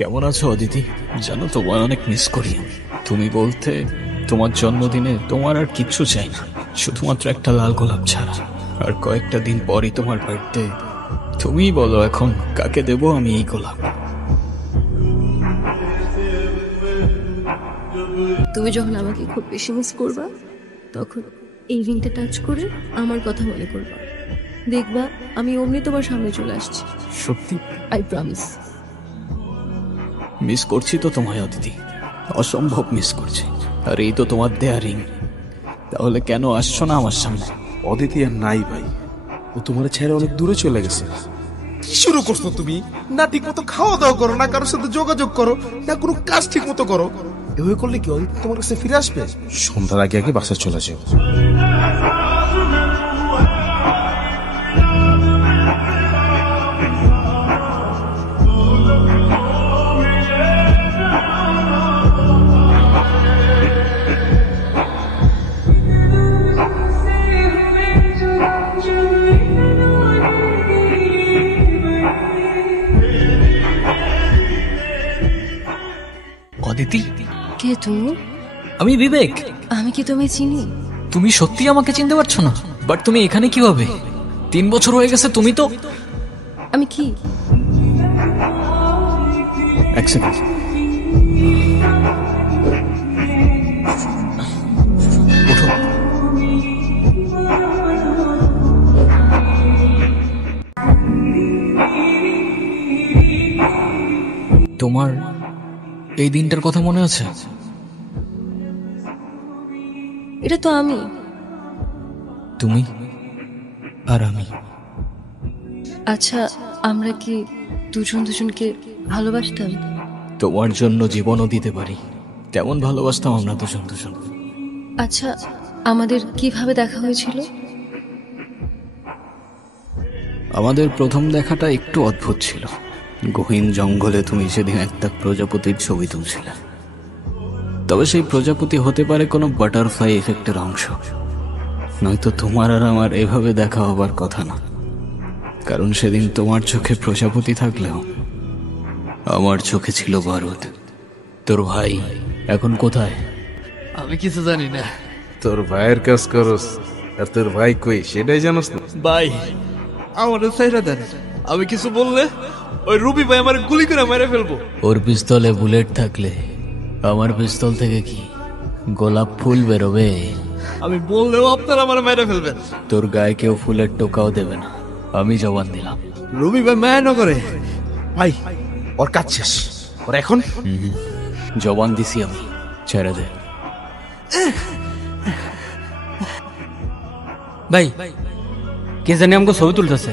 কেমন আছো অদিতি? জানো তোমার অনেক মিস করি। তুমি বলতে তোমার জন্মদিনে তোমার আর কিচ্ছু চাই না, শুধুমাত্র একটা লাল গোলাপ ছাড়া। আর কয়েকটা দিন পরই তোমার বার্থডে। তুমিই বলো এখন কাকে দেব আমি এই গোলাপ? তুমি যখন আমাকে খুব বেশি মিস করবা তখন এই রিংটা টাচ করে আমার কথা মনে করবা, দেখবা আমি অমনি তোমার সামনে চলে আসছি। সত্যি? I promise. মিস করছি তো তোমায় অদিতি, অসম্ভব মিস করছি। আর এই তো তোমার দেয়া রিং, তাহলে কেন আসছো না আমার সামনে? অদিতি আর নাই ভাই, ও তোমার ছেড়ে অনেক দূরে চলে গেছে। কি শুরু করছো তুমি? না ঠিক মতো খাওয়া দাওয়া করো, না কারোর সাথে যোগাযোগ করো, না কোনো কাজ ঠিক মতো করো। এভাবে করলে কি অদিতি তোমার কাছে ফিরে আসবে? সন্ধ্যার আগে আগে বাসায় চলে যাও। অদিতি, কে তুমি? আমি বিবেক। আমি কি তুমি চিনি? তুমি সত্যি আমাকে চিনতে পারছো না? বাট তুমি এখানে কিভাবে? 3 বছর হয়ে গেছে। তুমি তো... আমি কি? এক সেকেন্ড। ওঠো। তোমার এই দিনটার কথা মনে আছে? এটা তো আমি। তুমি আর আমি। আচ্ছা, আমরা কি দুজন দুজনকে ভালোবাসতাম? তোমার জন্য জীবনও দিতে পারি, তেমন ভালোবাসতাম আমরা দুজন দুজন। আচ্ছা, আমাদের কিভাবে দেখা হয়েছিল? আমাদের প্রথম দেখাটা একটু অদ্ভুত ছিল। গহীন জঙ্গলে তুমি সেদিন একটা প্রজাপতির ছবি তুলছিলে। তবে সেই প্রজাপতি হতে পারে কোনো বাটারফ্লাই এফেক্টের অংশ, নয়তো তোমার আর আমার এভাবে দেখা হবার কথা না। কারণ সেদিন তোমার চোখে প্রজাপতি থাকলেও আমার চোখে ছিল বারুদ। তোর ভাই এখন কোথায়? আমি কিছু জানি না। তোর ভাইয়ের কাজ করস, আর তোর ভাই কই সেটাই জানোস না? ভাই আমার সাইরা দেন, আমি কিছু বললে ওই রুবি ভাই আমার গুলি করে মেরে ফেলবো। ওর পিস্তলে বুলেট থাকলে আমার পিস্তল থেকে কি গোলাপ ফুল বেরোবে? আমি বললেও আপনারা আমার মেরে ফেলবেন। তোর গায়ে কেউ ফুলের টোকাও দেবে না, আমি জবান দিলাম। রুবি ভাই মায়া না করে। ভাই ওর কাজ শেষ, ওর এখন জবান দিছি আমি, ছেড়ে দে। ভাই কে জানি আমাকে ছবি তুলতেছে।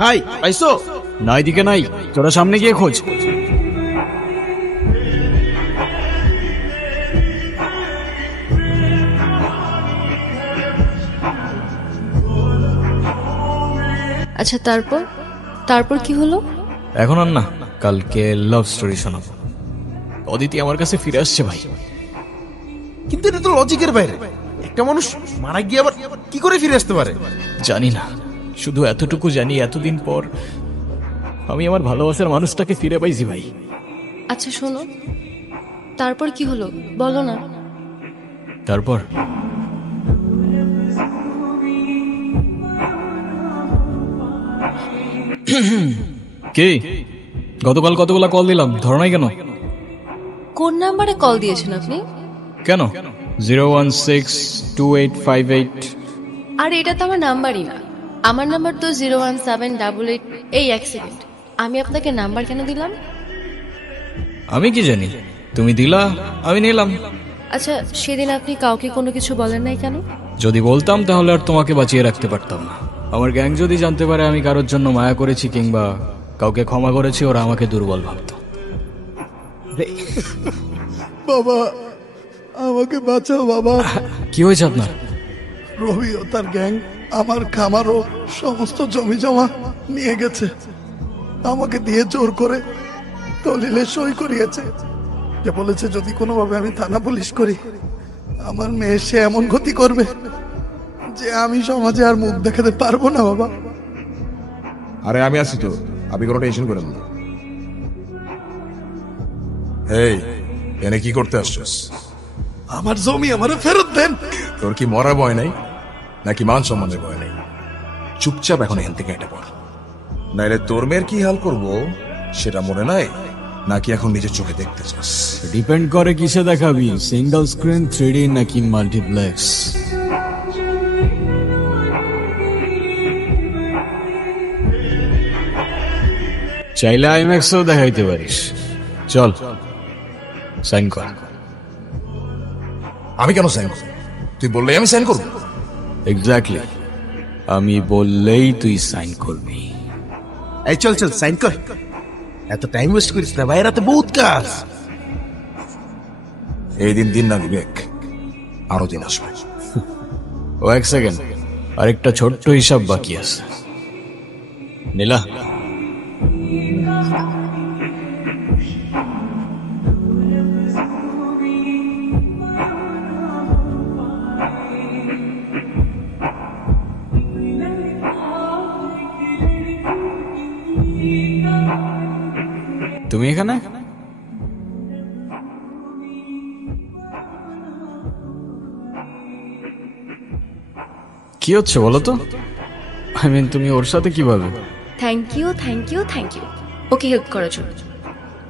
ভাই পাইছো? না, এদিকে নাই, তোরা সামনে গিয়ে খোঁজ। আচ্ছা, তারপর কি হলো? এখন আর না, কালকে লাভ স্টোরি শোনাবো। অদিতি আমার কাছে ফিরে আসছে ভাই। কিন্তু এটা তো লজিকের বাইরে। একটা মানুষ মারা গিয়ে আবার কি করে ফিরে আসতে পারে? জানি না, শুধু এতটুকু জানি এতদিন পর আমি আমার ভালোবাসার মানুষটাকে ফিরে পাইছি ভাই। আচ্ছা শোনো, তারপর কি হলো বলো না। তারপর কে? গতকাল কতগুলা কল দিলাম, ধরো নাই কেন? কোন নাম্বারে কল দিয়েছেন আপনি? কেন? 0162858। আর এটা তো আমার নাম্বারই না। আমার নাম্বার তো 01788। এই এক সেকেন্ড, আমি আপনাকে নাম্বার কেন দিলাম? আমি কি জানি, তুমি দিলা, আমি নিলাম। আচ্ছা, সেদিন আপনি কাউকে কোনো কিছু বলেন নাই কেন? যদি বলতাম তাহলে আর তোমাকে বাঁচিয়ে রাখতে পারতাম না। আমার গ্যাং যদি জানতে পারে আমি কারোর জন্য মায়া করেছি কিংবা কাউকে ক্ষমা করেছি, ওরা আমাকে দুর্বল ভাবত। বাবা আমাকে বাঁচাও বাবা। কি হয়েছে আপনার? রবি ও তার গ্যাং আমার খামার ও সমস্ত জমি জমা নিয়ে গেছে। আমাকে দিয়ে জোর করে দলিলে সই করিয়েছে, যে বলেছে যদি কোনোভাবে আমি থানা পুলিশ করি আমার মেয়ে সে এমন ক্ষতি করবে যে আমি সমাজে আর মুখ দেখাতে পারবো না বাবা। আরে আমি আছি তো, আপনি কোনো টেনশন করেন না। এই এনে কি করতে আসছিস? আমার জমি আমারে ফেরত দেন। তোর কি মরার ভয় নাই নাকি মান সম্মানের ভয় নাই? চুপচাপ এখন এখান থেকে এটা পড়, নাইলে তোর মেয়ের কি হাল করবো সেটা মনে নাই নাকি এখন নিজের চোখে দেখতে চাস? ডিপেন্ড করে কিসে দেখাবি, সিঙ্গেল স্ক্রিন, 3D নাকি মাল্টিপ্লেক্স। চাইলে আইম্যাক্সও দেখাইতে পারিস। চল সাইন কর। আমি কেন সাইন করব? তুই বললেই আমি সাইন করবো? এক্স্যাক্টলি, আমি বললেই তুই সাইন করবি। এই চল চল সাইন কর, এত টাইম ওয়েস্ট করিস না ভাই, রাতে বহুত কাজ। এই দিন দিন না বিবেক, আরো দিন আসবে। ও এক সেকেন্ড, আরেকটা ছোট্ট হিসাব বাকি আছে। নীলা, তুমি এখানে? কি হচ্ছে বলো তো? আই মিন তুমি ওর সাথে কিভাবে? Thank you thank you thank you okay help করার জন্য,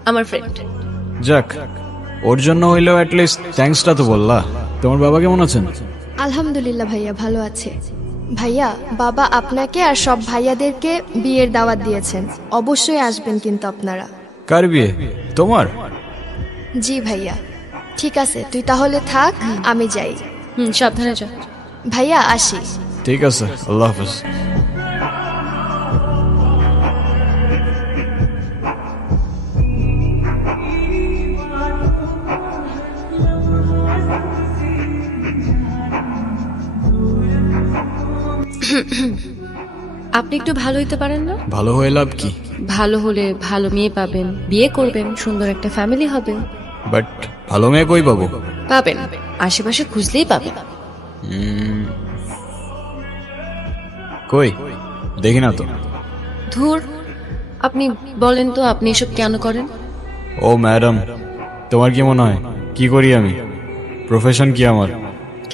আমার ফ্রেন্ড। যাক, ওর জন্য হইলেও অ্যাটলিস্ট থ্যাঙ্কসটা তো বললা। তোমার বাবা কেমন আছেন? আলহামদুলিল্লাহ ভাইয়া ভালো আছে। ভাইয়া বাবা আপনাকে আর সব ভাইয়াদেরকে বিয়ের দাওয়াত দিয়েছেন, অবশ্যই আসবেন কিন্তু আপনারা। কার বিয়ে? তোমার? জি ভাইয়া। ঠিক আছে তুই তাহলে থাক, আমি যাই। সাবধানে যা ভাইয়া, আসি। ঠিক আছে, আল্লাহ হাফেজ। আপনি একটু ভালো হইতে পারেন না? ভালো হয়ে লাভ কি? ভালো হলে ভালো মেয়ে পাবেন, বিয়ে করবেন, সুন্দর একটা ফ্যামিলি হবে। বাট ভালো মেয়ে কই পাবো? পাবেন, আশেপাশে খুঁজলেই পাবেন। কই দেখি না তো। ধুর, আপনি বলেন তো আপনি এসব কেন করেন? ও ম্যাডাম, তোমার কি মনে হয় কি করি আমি? প্রফেশন কি আমার?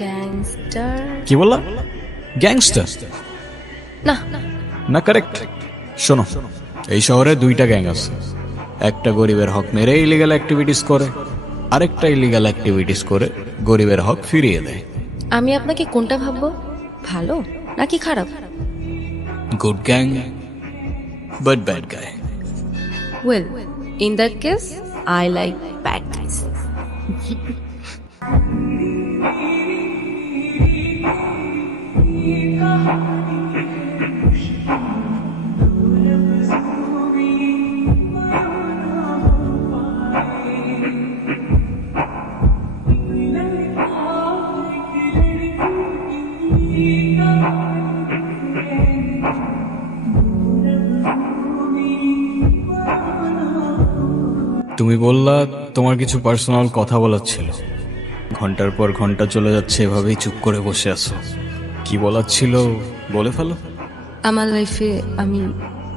গ্যাংস্টার? কি বললা? গ্যাংস্টার না না, কারেক্ট। শোনো, এই শহরে দুইটা গ্যাং আছে। একটা গরিবের হক মেরে ইলিগাল অ্যাক্টিভিটিস করে, আরেকটা ইলিগাল অ্যাক্টিভিটিস করে গরিবের হক ফিরিয়ে দেয়। আমি আপনাকে কোনটা ভাববো, ভালো নাকি খারাপ? গুড গ্যাং বাট ব্যাড গায়। Well, in that case I like bad guys. তুমি বললা তোমার কিছু পার্সোনাল কথা বলার ছিল। ঘন্টার পর ঘন্টা চলে যাচ্ছে, এভাবেই চুপ করে বসে আছো। কি বলার ছিল বলে ফেলো। আমার লাইফে আমি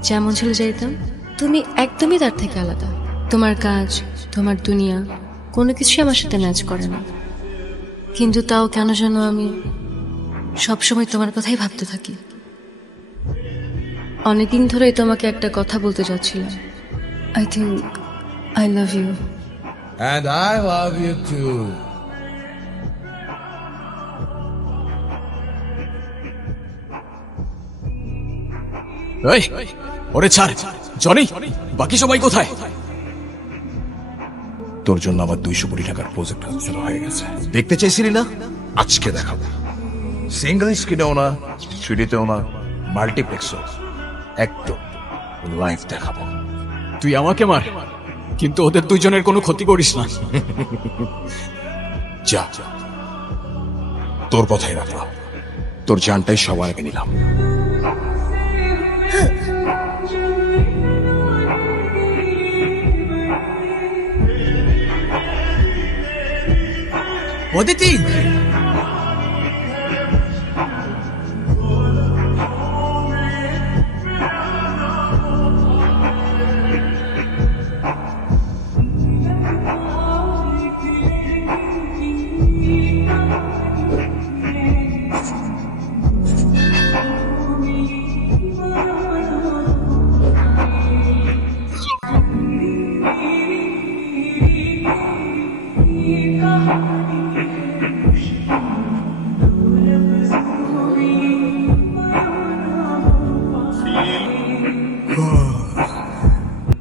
যেমন চলে যাইতাম, তুমি একদমই তার থেকে আলাদা। তোমার কাজ, তোমার দুনিয়া কোনো কিছুই আমার সাথে ম্যাচ করে না, কিন্তু তাও কেন যেন আমি সবসময় তোমার কথাই ভাবতে থাকি। অনেকদিন ধরেই তোমাকে একটা কথা বলতে চাচ্ছিলাম। I think I love you. And I love you too. এই, ওরে ছাড়। জনি, বাকি সবাই কোথায়? তোর জন্য আমার 200 কোটি টাকার প্রজেক্ট হাতছাড়া হয়ে গেছে। দেখতে চাইছিলি না? আজকে দেখাবো। সিঙ্গল স্ক্রিনেও না, 3Dতেও না, মাল্টিপ্লেক্স একদম লাইভ দেখাবো। তুই আমাকে মার, কিন্তু ওদের দুইজনের কোনো ক্ষতি করিস না। যা, তোর কথাই রাখলাম, তোর জানটাই সবার আগে নিলাম। অদিতি,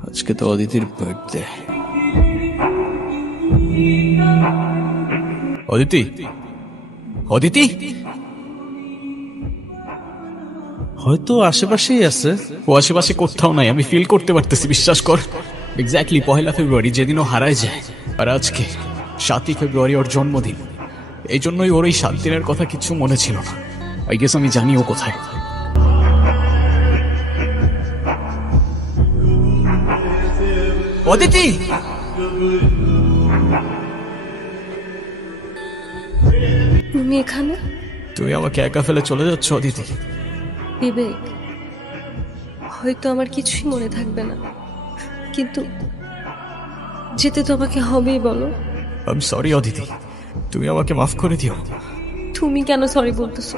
আজকে তো অদিতির বার্থডে। অদিতি, অদিতি হয়তো আশেপাশেই আছে। ও আশেপাশে কোথাও নাই, আমি ফিল করতে পারতেছি, বিশ্বাস কর। এক্স্যাক্টলি 1 ফেব্রুয়ারি, যেদিন ও হারায় যায়, আর আজকে 7 ফেব্রুয়ারি ওর জন্মদিন। এই জন্যই ওর এই 7 দিনের কথা কিছু মনে ছিল না। আই গেস আমি জানি ও কোথায়। অদিতি, তুমি এখানে? তুমি আমাকে একা ফেলে চলে যাচ্ছ অদিতি? বিবেক, হয়তো আমার কিছুই মনে থাকবে না, কিন্তু যেতে তো আমাকে হবেই, বলো। আই এম সরি অদিতি, তুমি আমাকে মাফ করে দিও। তুমি কেন সরি বলতেছো?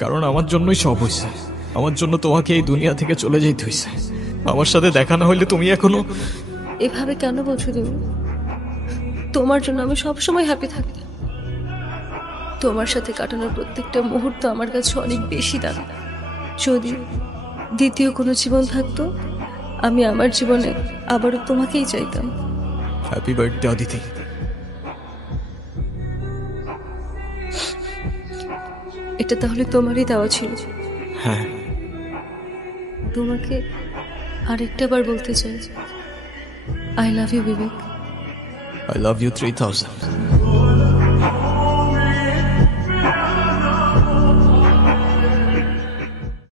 কারণ আমার জন্যই সব হয়েছে, আমার জন্য তোমাকে এই দুনিয়া থেকে চলে যেতে হয়েছে। আমার সাথে দেখা না হইলে তুমি এখনো। এভাবে কেন বলছো তুমি? তোমার জন্য আমি সবসময় হ্যাপি থাকি। তোমার সাথে কাটানোর প্রত্যেকটা মুহূর্ত আমার কাছে অনেক বেশি দামি। যদি দ্বিতীয় কোনো জীবন থাকতো, আমি আমার জীবনে আবারও তোমাকেই চাইতাম। Happy birthday Aditi. এটা তাহলে তোমারই দেওয়া ছিল? হ্যাঁ। তোমাকে আরেকটা বার বলতে চাই, I love you Vivek. I love you 3000.